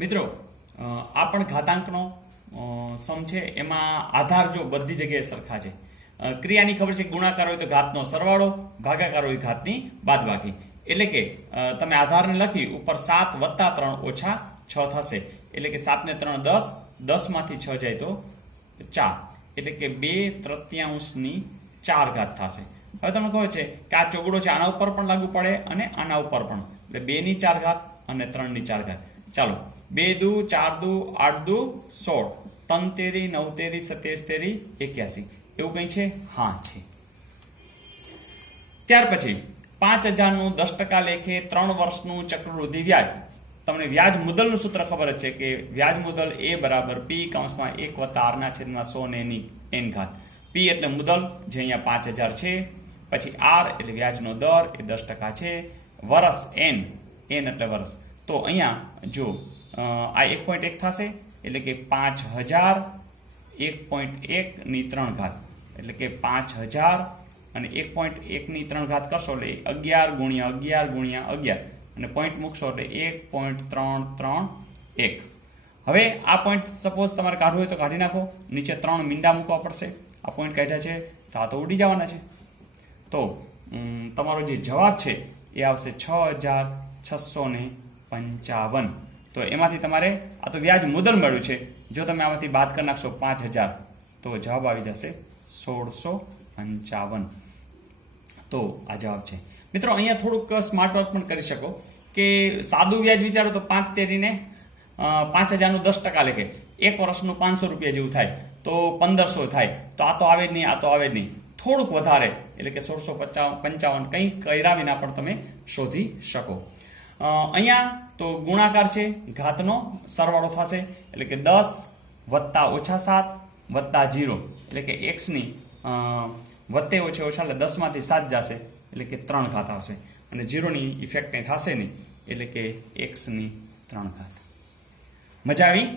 મિત્રો આ પણ ઘાતાંકનો સમ છે. એમાં આધાર જો બધી જગ્યાએ સરખા છે. ક્રિયાની ખબર છે ગુણાકાર હોય તો ઘાતનો સરવાળો, ભાગાકાર હોય ઘાતની બાદબાકી. એટલે કે તમે આધારને લખી ઉપર 7 + 3 - 6 થશે. એટલે કે 7 ને 3 10, 10 માંથી 6 જાય તો 4. એટલે કે 2/3 4 ઘાત થશે. હવે તમને ખબર છે કે આ ચોગડો છે, આના ઉપર પણ લાગુ પડે અને આના ઉપર પણ. એટલે 2 ની 4 ઘાત અને 3 ની 4 ઘાત. ચાલો 2 દુ 4 દુ 8 દુ 16, 3 તેરી 9 તેરી 27 તેરી 81. એવું કંઈ છે? હા છે. ત્યાર પછી 5000 નું 10% લેખે 3 વર્ષનું ચક્રવૃદ્ધિ વ્યાજ. તમને વ્યાજ મુદલનું સૂત્ર ખબર જ છે કે વ્યાજ મુદલ A = P (1 + R/100 ને n ઘાત). P એટલે મુદલ જે અહીંયા 5000 છે, પછી R એટલે વ્યાજનો દર એ 10% છે, વર્ષ n એટલે વર્ષ. તો અહીંયા જો આ 1.1 થશે એટલે કે 5000 1.1 ની 3 ઘાત. એટલે કે 5000 અને 1.1 ની 3 ઘાત કરશો એટલે 11 × 11 × 11 અને પોઈન્ટ મૂકશો એટલે 1.331. હવે આ પોઈન્ટ સપોઝ તમારે કાઢવું હોય તો કાઢી નાખો. નીચે 3 મીંડા મૂકવા પડશે. આ પોઈન્ટ કાઢ્યા છે તો ઉડી જવાના છે. તો તમારો જે જવાબ છે એ આવશે 6655. તો એમાંથી તમારે આ તો વ્યાજ મુદલ મળ્યું છે. જો તમે આમાંથી બાદ કરી નાખશો 5000 તો જવાબ આવી જશે 1655. તો આ જવાબ છે. મિત્રો અહીંયા થોડુંક સ્માર્ટ વર્ક પણ કરી શકો કે સાદું વ્યાજ વિચારો તો 5 તેરીને 5000 નું 10% લેખે 1 વર્ષનું 500 રૂપિયા જેવું થાય તો 1500 થાય. તો આ તો આવે જ નહીં, આ તો આવે જ નહીં. થોડુંક વધારે એટલે કે 1655 કંઈક કર્યા વિના પણ તમે શોધી શકો. અહીંયા તો ગુણાકાર છે, ઘાતનો સરવાળો થશે. એટલે કે 10 + -7 + 0 એટલે કે x ની વત્તે ઓછે ઓછા એટલે 10 માંથી 7 જશે એટલે કે 3 ઘાત આવશે. અને 0 ની ઇફેક્ટ કંઈ થશે નહીં એટલે કે x ની 3 ઘાત. મજા આવી?